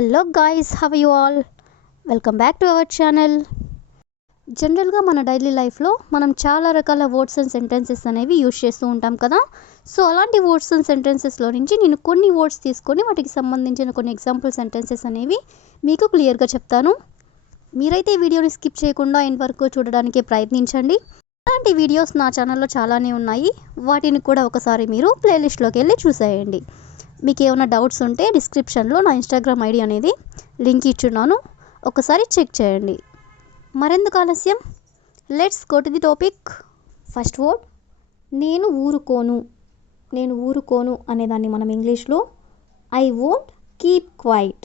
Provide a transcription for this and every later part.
Hello guys, have you all? Welcome back to our channel. జనరల్గా మన daily లైఫ్లో మనం చాలా రకాల వర్డ్స్ అండ్ సెంటెన్సెస్ అనేవి యూజ్ చేస్తూ ఉంటాం కదా. సో అలాంటి వర్డ్స్ అండ్ సెంటెన్సెస్లో నుంచి నేను కొన్ని వర్డ్స్ తీసుకొని వాటికి సంబంధించిన కొన్ని ఎగ్జాంపుల్ సెంటెన్సెస్ అనేవి మీకు క్లియర్గా చెప్తాను. మీరైతే ఈ వీడియోని స్కిప్ చేయకుండా ఎండ్ వరకు చూడడానికి ప్రయత్నించండి. అలాంటి వీడియోస్ నా ఛానల్లో చాలానే ఉన్నాయి, వాటిని కూడా ఒకసారి మీరు ప్లేలిస్ట్లోకి వెళ్ళి చూసేయండి. మీకు ఏమైనా డౌట్స్ ఉంటే డిస్క్రిప్షన్లో నా ఇన్స్టాగ్రామ్ ఐడి అనేది లింక్ ఇచ్చున్నాను, ఒకసారి చెక్ చేయండి. మరెందుకు ఆలస్యం, let's go to the topic. First word, నేను ఊరుకోను. నేను ఊరుకోను అనేదాన్ని మనం ఇంగ్లీష్లో I won't keep quiet.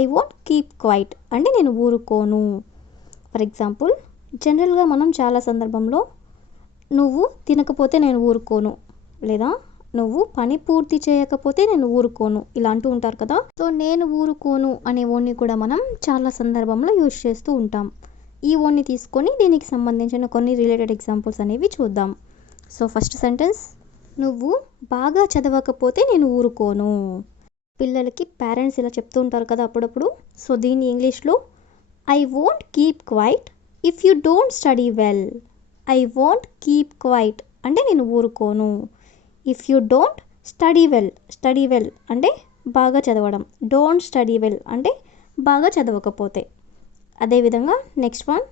I won't keep quiet అంటే నేను ఊరుకోను. ఫర్ ఎగ్జాంపుల్, జనరల్గా మనం చాలా సందర్భంలో నువ్వు తినకపోతే నేను ఊరుకోను, లేదా నువ్వు పని పూర్తి చేయకపోతే నేను ఊరుకోను ఇలా అంటూ ఉంటారు కదా. సో నేను ఊరుకోను అనే వర్డ్ని కూడా మనం చాలా సందర్భంలో యూజ్ చేస్తూ ఉంటాం. ఈ వర్డ్ని తీసుకొని దీనికి సంబంధించిన కొన్ని రిలేటెడ్ ఎగ్జాంపుల్స్ అనేవి చూద్దాం. సో ఫస్ట్ సెంటెన్స్, నువ్వు బాగా చదవకపోతే నేను ఊరుకోను. పిల్లలకి పేరెంట్స్ ఇలా చెప్తూ ఉంటారు కదా అప్పుడప్పుడు. సో దీన్ని ఇంగ్లీష్లో I won't keep quiet if you don't study well. I won't keep quiet అంటే నేను ఊరుకోను. If you don't study well, study well అంటే బాగా చదవడం, డోంట్ స్టడీ వెల్ అంటే బాగా చదవకపోతే. అదేవిధంగా నెక్స్ట్ వన్,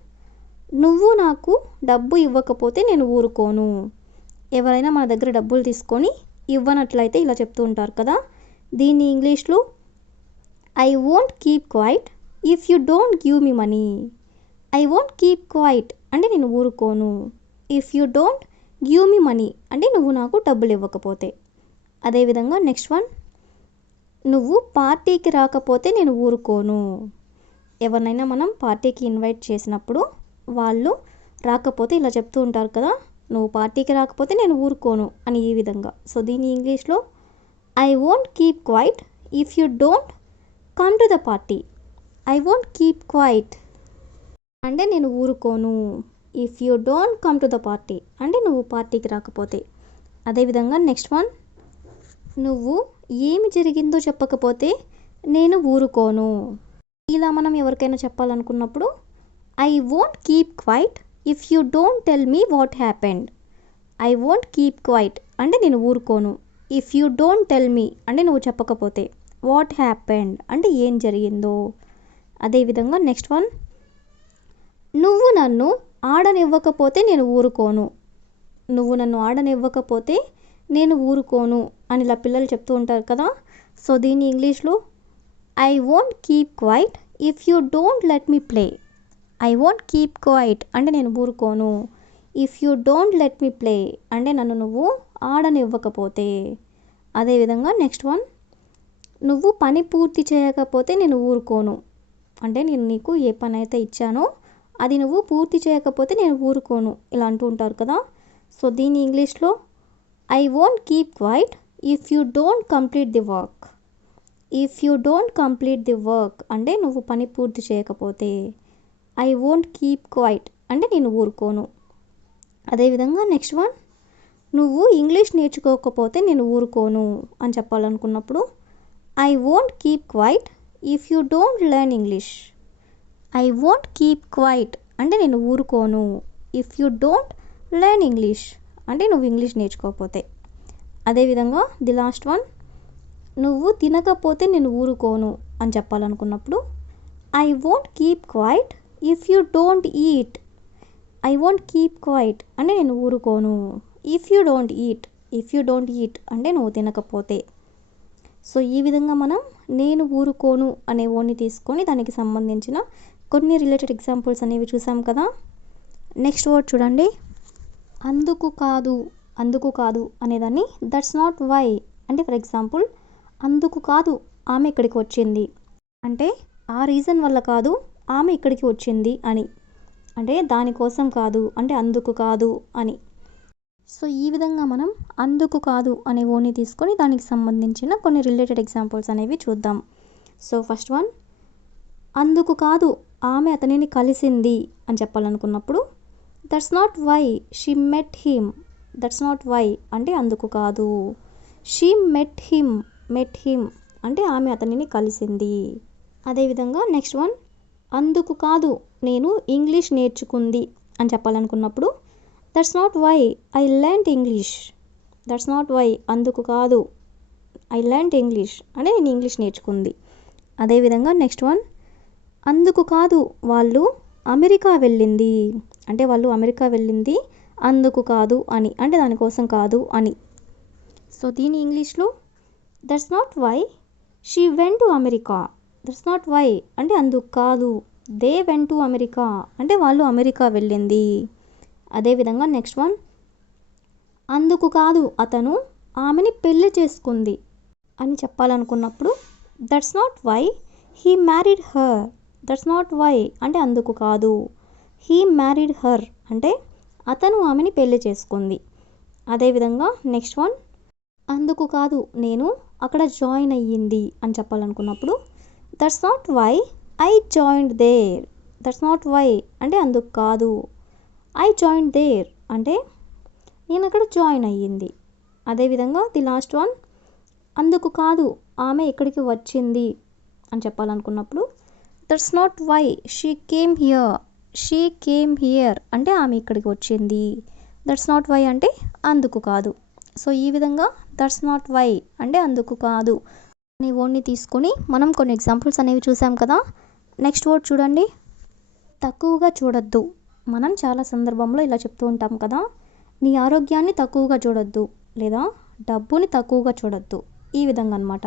నువ్వు నాకు డబ్బు ఇవ్వకపోతే నేను ఊరుకోను. ఎవరైనా మన దగ్గర డబ్బులు తీసుకొని ఇవ్వనట్లయితే ఇలా చెప్తూ ఉంటారు కదా. దీన్ని ఇంగ్లీష్లో I won't keep quiet if you don't give me money. I won't keep quiet అంటే నేను ఊరుకోను. If you don't give me money అంటే నువ్వు నాకు డబ్బులు ఇవ్వకపోతే. అదేవిధంగా నెక్స్ట్ వన్, నువ్వు పార్టీకి రాకపోతే నేను ఊరుకోను. ఎవరినైనా మనం పార్టీకి ఇన్వైట్ చేసినప్పుడు వాళ్ళు రాకపోతే ఇలా చెప్తూ ఉంటారు కదా, నువ్వు పార్టీకి రాకపోతే నేను ఊరుకోను అని ఈ విధంగా. సో దీని ఇంగ్లీష్లో I won't keep quiet if you don't come to the party. I won't keep quiet అంటే నేను ఊరుకోను. If you don't come to the party అంటే నువ్వు పార్టీకి రాకపోతే. అదేవిధంగా నెక్స్ట్ వన్, నువ్వు ఏమి జరిగిందో చెప్పకపోతే నేను ఊరుకోను. ఇలా మనం ఎవరికైనా చెప్పాలనుకున్నప్పుడు I won't keep quiet if you don't tell me what happened. I won't keep quiet అంటే నేను ఊరుకోను. If you don't tell me అంటే నువ్వు చెప్పకపోతే, వాట్ హ్యాపెండ్ అంటే ఏం జరిగిందో. అదేవిధంగా నెక్స్ట్ వన్, నువ్వు నన్ను ఆడనివ్వకపోతే నేను ఊరుకోను. నువ్వు నన్ను ఆడనివ్వకపోతే నేను ఊరుకోను అని ఇలా పిల్లలు చెప్తూ ఉంటారు కదా. సో దీన్ని ఇంగ్లీష్లో I won't keep quiet if you don't let me play. I won't keep quiet అంటే నేను ఊరుకోను. If you don't let me play అంటే నన్ను నువ్వు ఆడనివ్వకపోతే. అదేవిధంగా నెక్స్ట్ వన్, నువ్వు పని పూర్తి చేయకపోతే నేను ఊరుకోను అంటే నేను నీకు ఏ పని అయితే ఇచ్చానో అది నువ్వు పూర్తి చేయకపోతే నేను ఊరుకోను ఇలా అంటూ ఉంటారు కదా. సో దీని ఇంగ్లీష్లో I won't keep quiet if you don't complete the work. If you don't complete the work అంటే నువ్వు పని పూర్తి చేయకపోతే. ఐ వోంట్ కీప్ క్వైట్ అంటే నేను ఊరుకోను. అదేవిధంగా నెక్స్ట్ వన్, నువ్వు ఇంగ్లీష్ నేర్చుకోకపోతే నేను ఊరుకోను అని చెప్పాలనుకున్నప్పుడు I won't keep quiet if you don't learn English. I won't keep quiet అంటే నేను ఊరుకోను. If you don't learn English అంటే నువ్వు ఇంగ్లీష్ నేర్చుకోకపోతే. అదేవిధంగా ది లాస్ట్ వన్, నువ్వు తినకపోతే నేను ఊరుకోను అని చెప్పాలనుకున్నప్పుడు I won't keep quiet if you don't eat. I won't keep quiet అంటే నేను ఊరుకోను. If you don't eat, if you don't eat అంటే నువ్వు తినకపోతే. సో ఈ విధంగా మనం నేను ఊరుకోను అనే వర్డ్ని తీసుకొని దానికి సంబంధించిన కొన్ని రిలేటెడ్ ఎగ్జాంపుల్స్ అనేవి చూసాం కదా. నెక్స్ట్ వర్డ్ చూడండి, అందుకు కాదు. అందుకు కాదు అనేదాన్ని దట్స్ నాట్ వై అంటే ఫర్ ఎగ్జాంపుల్, అందుకు కాదు ఆమె ఇక్కడికి వచ్చింది అంటే ఆ రీజన్ వల్ల కాదు ఆమె ఇక్కడికి వచ్చింది అని, అంటే దానికోసం కాదు అంటే అందుకు కాదు అని. సో ఈ విధంగా మనం అందుకు కాదు అనే వర్డ్ని తీసుకొని దానికి సంబంధించిన కొన్ని రిలేటెడ్ ఎగ్జాంపుల్స్ అనేవి చూద్దాం. సో ఫస్ట్ వన్, అందుకు కాదు ఆమె అతనిని కలిసింది అని చెప్పాలనుకున్నప్పుడు that's not why she met him. That's not why అంటే అందుకు కాదు. She met him, met him అంటే ఆమె అతనిని కలిసింది. అదేవిధంగా నెక్స్ట్ వన్, అందుకు కాదు నేను ఇంగ్లీష్ నేర్చుకుంది అని చెప్పాలనుకున్నప్పుడు that's not why I learned English. That's not why, అందుకు కాదు ఐ లెర్న్డ్ ఇంగ్లీష్ అంటే నేను ఇంగ్లీష్ నేర్చుకుంది. అదేవిధంగా నెక్స్ట్ వన్, అందుకు కాదు వాళ్ళు అమెరికా వెళ్ళింది అంటే వాళ్ళు అమెరికా వెళ్ళింది అందుకు కాదు అని, అంటే దానికోసం కాదు అని. సో దీని ఇంగ్లీష్లో that's not why she went to America. That's not why అంటే అందుకు కాదు, దే వెంట్ టు అమెరికా అంటే వాళ్ళు అమెరికా వెళ్ళింది. అదేవిధంగా నెక్స్ట్ వన్, అందుకు కాదు అతను ఆమెని పెళ్లి చేసుకుంది అని చెప్పాలనుకున్నప్పుడు that's not why he married her. That's not why అంటే అందుకు కాదు, హీ మ్యారీడ్ హర్ అంటే అతను ఆమెని పెళ్లి చేసుకుంది. అదేవిధంగా నెక్స్ట్ వన్, అందుకు కాదు నేను అక్కడ జాయిన్ అయ్యింది అని చెప్పాలనుకున్నప్పుడు that's not why I joined there. That's not why అంటే అందుకు కాదు, ఐ జాయిన్డ్ దేర్ అంటే నేను అక్కడ జాయిన్ అయ్యింది. అదేవిధంగా ది లాస్ట్ వన్, అందుకు కాదు ఆమె ఇక్కడికి వచ్చింది అని చెప్పాలనుకున్నప్పుడు that's not why she came here. She came here అంటే ఆమె ఇక్కడికి వచ్చింది. దట్స్ నాట్ వై అంటే అందుకు కాదు. సో ఈ విధంగా దట్స్ నాట్ వై అంటే అందుకు కాదు అనే వర్డ్ని తీసుకొని మనం కొన్ని ఎగ్జాంపుల్స్ అనేవి చూసాం కదా. నెక్స్ట్ వర్డ్ చూడండి, తక్కువగా చూడొద్దు. మనం చాలా సందర్భంలో ఇలా చెప్తూ ఉంటాం కదా, నీ ఆరోగ్యాన్ని తక్కువగా చూడొద్దు లేదా డబ్బుని తక్కువగా చూడొద్దు, ఈ విధంగా అనమాట.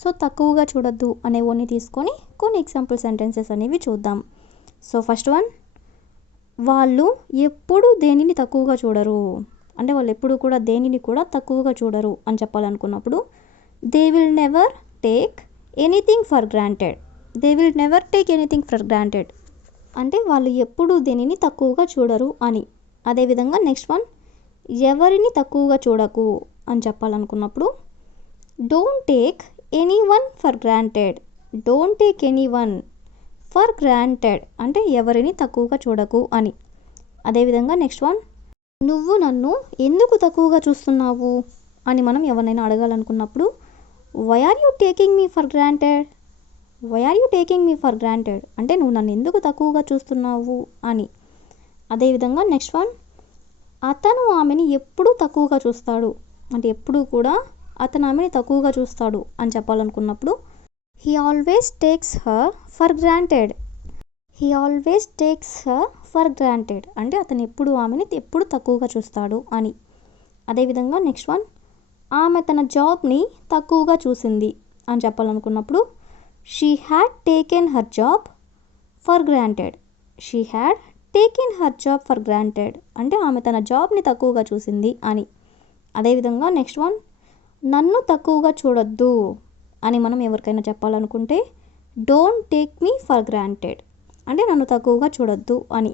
సో తక్కువగా చూడొద్దు అనే వర్డ్ని తీసుకొని కొన్ని ఎగ్జాంపుల్ సెంటెన్సెస్ అనేవి చూద్దాం. సో ఫస్ట్ వన్, వాళ్ళు ఎప్పుడు దేనిని తక్కువగా చూడరు అంటే వాళ్ళు ఎప్పుడు కూడా దేనిని కూడా తక్కువగా చూడరు అని చెప్పాలనుకున్నప్పుడు they will never take anything for granted. They will never take anything for granted అంటే వాళ్ళు ఎప్పుడు దేనిని తక్కువగా చూడరు అని. అదేవిధంగా నెక్స్ట్ వన్, ఎవరిని తక్కువగా చూడకు అని చెప్పాలనుకున్నప్పుడు don't take anyone for granted. Don't take anyone for granted అంటే ఎవరిని తక్కువగా చూడకు అని. అదేవిధంగా నెక్స్ట్ వన్, నువ్వు నన్ను ఎందుకు తక్కువగా చూస్తున్నావు అని మనం ఎవరినైనా అడగాలనుకున్నప్పుడు why are you taking me for granted. Why are you taking me for granted అంటే నువ్వు నన్ను ఎందుకు తక్కువగా చూస్తున్నావు అని. అదేవిధంగా నెక్స్ట్ వన్, అతను ఆమెని ఎప్పుడూ తక్కువగా చూస్తాడు అంటే ఎప్పుడూ కూడా అతను ఆమెని తక్కువగా చూస్తాడు అని చెప్పాలనుకున్నప్పుడు he always takes her for granted. He always takes her for granted అంటే అతను ఎప్పుడు ఆమెని ఎప్పుడు తక్కువగా చూస్తాడు అని. అదేవిధంగా నెక్స్ట్ వన్, ఆమె తన జాబ్ని తక్కువగా చూసింది అని చెప్పాలనుకున్నప్పుడు she had taken her job for granted. She had taken her job for granted అంటే ఆమె తన జాబ్ని తక్కువగా చూసింది అని. అదేవిధంగా నెక్స్ట్ వన్, నన్ను తక్కువగా చూడొద్దు అని మనం ఎవరికైనా చెప్పాలనుకుంటే don't take me for granted అంటే నన్ను తక్కువగా చూడొద్దు అని.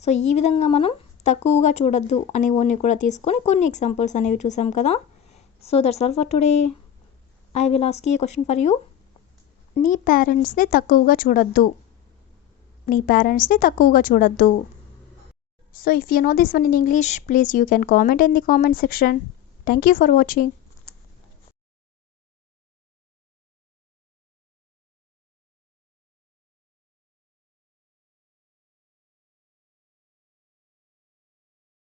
సో ఈ విధంగా మనం తక్కువగా చూడొద్దు అనే వర్డ్ని కూడా తీసుకొని కొన్ని ఎగ్జాంపుల్స్ అనేవి చూసాం కదా. So that's all for today. I will ask you question for you. నీ పేరెంట్స్ని తక్కువగా చూడొద్దు. నీ పేరెంట్స్ని తక్కువగా చూడొద్దు. So if you know this one in English, please you can comment in the comment section. Thank you for watching.